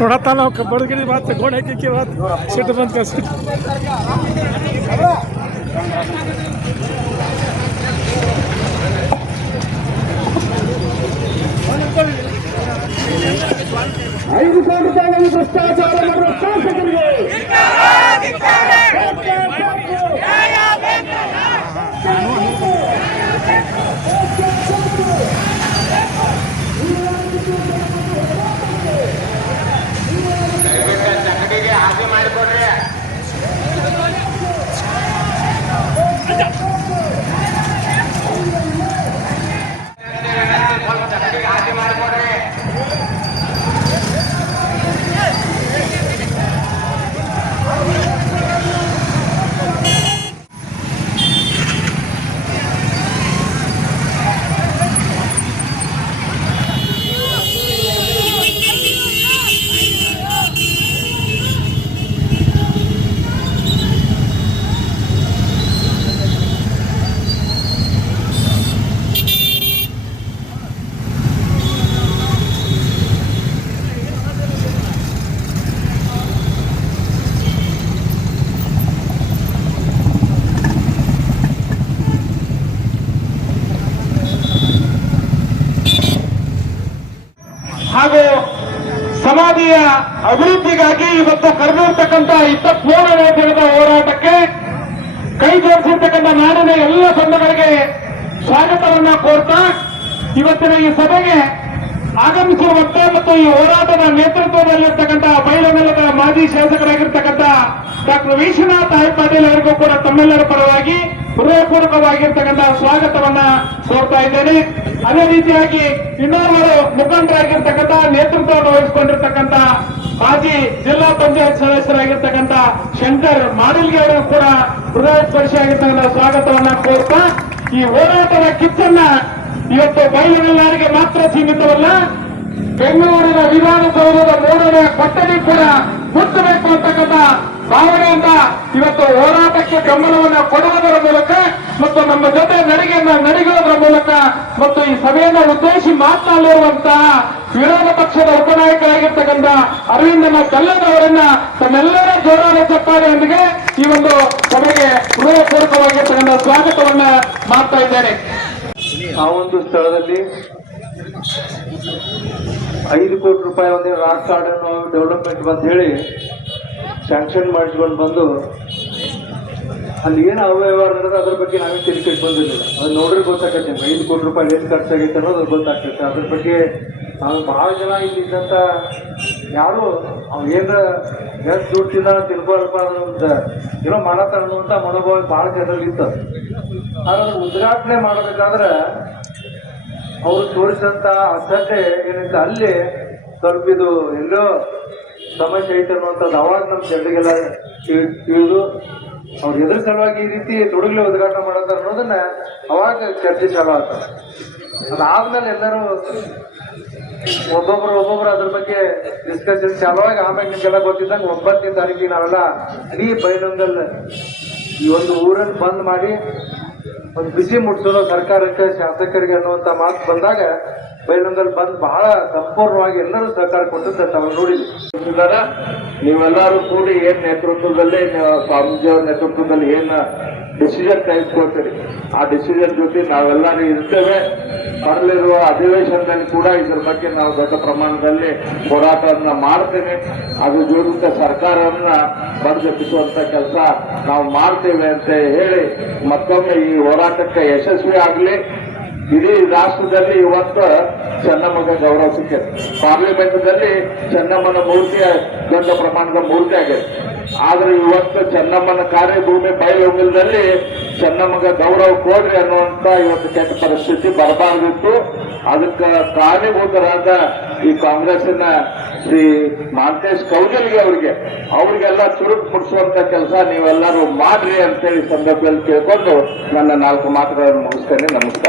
ನೋಡತ್ತ ನಾವು ಬಡಗಿರಿ ಮಾತು ಗೋಡೆ ಹಾಕಿ ಮಾತು ಸಿಟ್ಟು ಬಂತ ಸಿಟ್ಟು ₹5,000 ಭ್ರಷ್ಟಾಚಾರ ಮಾಡುವ ಶಾಸಕರಿಗೆ ಆಸೆ ಮಾಡಿಕೊಡ್ರಿ. ಆಸೆ ಮಾಡಿಕೊಡ್ರಿ. ಹಾಗೂ ಸಮಾಧಿಯ ಅಭಿವೃದ್ಧಿಗಾಗಿ ಇವತ್ತು ಕರೆದಿರ್ತಕ್ಕಂಥ 23ನೇ ದಿನದ ಹೋರಾಟಕ್ಕೆ ಕೈ ಜೋಡಿಸಿರ್ತಕ್ಕಂಥ ನಾಡಿನ ಎಲ್ಲ ಬಂಧುಗಳಿಗೆ ಸ್ವಾಗತವನ್ನ ಕೋರ್ತಾ ಇವತ್ತಿನ ಈ ಸಭೆಗೆ ಆಗಮಿಸಿರುವಂತ ಮತ್ತು ಈ ಹೋರಾಟದ ನೇತೃತ್ವದಲ್ಲಿರ್ತಕ್ಕಂಥ ಬೈಲಹೊಂಗಲದ ಮಾಜಿ ಶಾಸಕರಾಗಿರ್ತಕ್ಕಂಥ ಡಾಕ್ಟರ್ ವಿಶ್ವನಾಥ್ ಐ ಪಾಟೀಲ್ ಅವರಿಗೂ ಕೂಡ ತಮ್ಮೆಲ್ಲರ ಪರವಾಗಿ ಹೃದಯಪೂರ್ವಕವಾಗಿರ್ತಕ್ಕಂಥ ಸ್ವಾಗತವನ್ನ ಕೋರ್ತಾ ಇದ್ದೇನೆ. ಅದೇ ರೀತಿಯಾಗಿ ಇನ್ನೋರ್ವರು ಮುಖಂಡರಾಗಿರ್ತಕ್ಕಂಥ ನೇತೃತ್ವವನ್ನು ವಹಿಸಿಕೊಂಡಿರ್ತಕ್ಕಂಥ ಮಾಜಿ ಜಿಲ್ಲಾ ಪಂಚಾಯತ್ ಸದಸ್ಯರಾಗಿರ್ತಕ್ಕಂಥ ಶಂಕರ್ ಮಾಡಿಲ್ಗೆ ಅವರು ಕೂಡ ಹೃದಯ ಸ್ಪರ್ಶಿಯಾಗಿರ್ತಕ್ಕಂಥ ಸ್ವಾಗತವನ್ನ ಕೋರ್ತಾ ಈ ಹೋರಾಟದ ಕಿಚ್ಚನ್ನ ಇವತ್ತು ಬೈಲಹೊಂಗಲರಿಗೆ ಮಾತ್ರ ಸೀಮಿತವಲ್ಲ, ಬೆಂಗಳೂರಿನ ವಿಧಾನಸೌಧದ 3ನೇ ಕೊಠಡಿ ಕೂಡ ಮುಟ್ಟಬೇಕು ಅಂತಕ್ಕಂಥ ಭಾವನೆಯಿಂದ ಇವತ್ತು ಹೋರಾಟಕ್ಕೆ ಬೆಂಬಲವನ್ನು ಕೊಡುವುದರ ಮೂಲಕ ಮತ್ತು ನಮ್ಮ ಜೊತೆ ನಡೆಯುವುದರ ಮೂಲಕ ಮತ್ತು ಈ ಸಭೆಯನ್ನು ಉದ್ದೇಶಿಸಿ ಮಾತನಾಡಿರುವಂತಹ ವಿರೋಧ ಪಕ್ಷದ ಉಪನಾಯಕರಾಗಿರ್ತಕ್ಕಂಥ ಅರವಿಂದನ ಕಲ್ಲದವರನ್ನ ತಮ್ಮೆಲ್ಲರ ಜೋರಾದ ಚಪ್ಪಾಳೆಯೊಂದಿಗೆ ಈ ಒಂದು ಸಭೆಗೆ ಹೃದಯಪೂರ್ವಕವಾಗಿರ್ತಕ್ಕಂಥ ಸ್ವಾಗತವನ್ನ ಮಾಡ್ತಾ ಇದ್ದೇನೆ. ಆ ಒಂದು ಸ್ಥಳದಲ್ಲಿ 5 ಕೋಟಿ ರೂಪಾಯಿ ಒಂದು ರಾಕ್ ಗಾರ್ಡನ್ ಡೆವಲಪ್ಮೆಂಟ್ ಅಂತ ಹೇಳಿ ಸ್ಯಾಂಕ್ಷನ್ ಮಾಡಿಸ್ಕೊಂಡು ಬಂದು ಅಲ್ಲಿ ಏನು ಅವ್ಯವಹಾರ ನಡೆದ ಅದ್ರ ಬಗ್ಗೆ ನಾವೇ ತಲೆ ಕೆಟ್ಟು ಬಂದಿರಲಿಲ್ಲ. ಅದು ನೋಡ್ರಿ ಗೊತ್ತಾಗತ್ತೆ 5 ಕೋಟಿ ರೂಪಾಯಿ ಏನು ಖರ್ಚಾಗೈತೆ ಅನ್ನೋದು ಗೊತ್ತಾಗ್ತೈತೆ. ಅದ್ರ ಬಗ್ಗೆ ನಾವು ಬಹಳ ಜನ ಇಲ್ಲಿದ್ದಂಥ ಯಾರು ಅವ್ ಏನ ಎಷ್ಟು ದುಡ್ಡಿಲ್ಲ ತಿಳ್ಕೊಳಪ್ಪ ಅನ್ನೋದು ಏನೋ ಮಾಡತ್ತಾರ ಅನ್ನುವಂಥ ಮನೋಭಾವ ಭಾಳ ಜನರಲ್ಲಿ ಇತ್ತು. ಆದ್ರೆ ಉದ್ಘಾಟನೆ ಮಾಡಬೇಕಾದ್ರೆ ಅವರು ತೋರಿಸಿದಂಥ ಅಸಡ್ಡೆ ಏನಿದೆ ಅಲ್ಲಿ ಸ್ವಲ್ಪ ಇದು ಎಲ್ಲೋ ಸಮಸ್ಯೆ ಐತೆ ಅನ್ನುವಂಥದ್ದು ಅವಾಗ ನಮ್ಮ ಜನರಿಗೆಲ್ಲ ತಿಳಿದು ಅವ್ರು ಎದುರ ಸಲುವಾಗಿ ಈ ರೀತಿ ತೊಡಗಲಿ ಉದ್ಘಾಟನೆ ಮಾಡತ್ತಾರ ಅನ್ನೋದನ್ನ ಅವಾಗ ಚರ್ಚೆ ಚಾಲು ಆಗ್ತದೆ. ಅದಾದ್ಮೇಲೆ ಎಲ್ಲರೂ ಒಬ್ಬೊಬ್ರು ಅದ್ರ ಬಗ್ಗೆ ಡಿಸ್ಕಷನ್ ಚಾಲುವಾಗಿ ಆಮೇಲೆ ನಿಮ್ಗೆಲ್ಲ ಗೊತ್ತಿದ್ದಂಗೆ 9ನೇ ತಾರೀಕಿಗೆ ನಾವೆಲ್ಲ ಇಡೀ ಬೈಲಹೊಂಗಲ್ ಈ ಒಂದು ಊರನ್ನು ಬಂದ್ ಮಾಡಿ ಒಂದು ಬಿಸಿ ಮುಟ್ಟಿಸೋದು ಸರ್ಕಾರಕ್ಕೆ ಶಾಸಕರಿಗೆ ಅನ್ನುವಂಥ ಮಾತು ಬಂದಾಗ ಬೈಲಹೊಂಗಲ್ ಬಂದ್ ಬಹಳ ಸಂಪೂರ್ಣವಾಗಿ ಎಲ್ಲರೂ ಸಹಕಾರ ಕೊಟ್ಟಂತ ತಾವು ನೋಡಿದ್ವಿ. ನೀವೆಲ್ಲರೂ ಕೂಡಿ ಏನ್ ನೇತೃತ್ವದಲ್ಲಿ ಸ್ವಾಮೀಜಿಯವರ ನೇತೃತ್ವದಲ್ಲಿ ಏನ್ ಡಿಸಿಷನ್ ತೆಗೆದುಕೊಳ್ತೀರಿ ಆ ಡಿಸಿಷನ್ ಜೊತೆ ನಾವೆಲ್ಲರೂ ಇರ್ತೇವೆ. ಬರಲಿರುವ ಅಧಿವೇಶನದಲ್ಲಿ ಕೂಡ ಇದ್ರ ಬಗ್ಗೆ ನಾವು ದೊಡ್ಡ ಪ್ರಮಾಣದಲ್ಲಿ ಹೋರಾಟವನ್ನ ಮಾಡ್ತೇವೆ. ಅದ್ರ ಜೊತೆ ಸರ್ಕಾರವನ್ನ ಬಡಿದೆಬ್ಬಿಸುವಂತ ಕೆಲಸ ನಾವು ಮಾಡ್ತೇವೆ ಅಂತ ಹೇಳಿ ಮತ್ತೊಮ್ಮೆ ಈ ಹೋರಾಟಕ್ಕೆ ಯಶಸ್ವಿ ಆಗಲಿ. ಇಡೀ ರಾಷ್ಟ್ರದಲ್ಲಿ ಇವತ್ತು ಚೆನ್ನಮ್ಮಗ ಗೌರವ ಸಿಕ್ಕಿದೆ. ಪಾರ್ಲಿಮೆಂಟ್ನಲ್ಲಿ ಚೆನ್ನಮ್ಮನ ಮೂರ್ತಿ ದೊಡ್ಡ ಪ್ರಮಾಣದ ಮೂರ್ತಿ ಆಗಿದೆ. ಆದ್ರೆ ಇವತ್ತು ಚೆನ್ನಮ್ಮನ ಕಾರ್ಯಭೂಮಿ ಬೈಲಹೊಂಗಲದಲ್ಲಿ ಚೆನ್ನಮ್ಮಗ ಗೌರವ ಕೊಡ್ರಿ ಅನ್ನುವಂತ ಇವತ್ತು ಕೆಟ್ಟ ಪರಿಸ್ಥಿತಿ ಬರಬಾರ್ದಿತ್ತು. ಅದಕ್ಕೆ ಕಾರಣೀಭೂತರಾದ ಈ ಕಾಂಗ್ರೆಸ್ಸಿನ ಶ್ರೀ ಮಹಾಂತೇಶ್ ಕೌಜಲ್ಗಿ ಅವ್ರಿಗೆಲ್ಲ ಚುರುಕು ಮುಡಿಸುವಂತ ಕೆಲಸ ನೀವೆಲ್ಲರೂ ಮಾಡ್ರಿ ಅಂತೇಳಿ ಸಂದರ್ಭದಲ್ಲಿ ಕೇಳ್ಕೊಂಡು ನನ್ನ 4 ಮಾತುಗಳನ್ನು ಮುಗಿಸ್ತೇನೆ. ನಮಸ್ಕಾರ.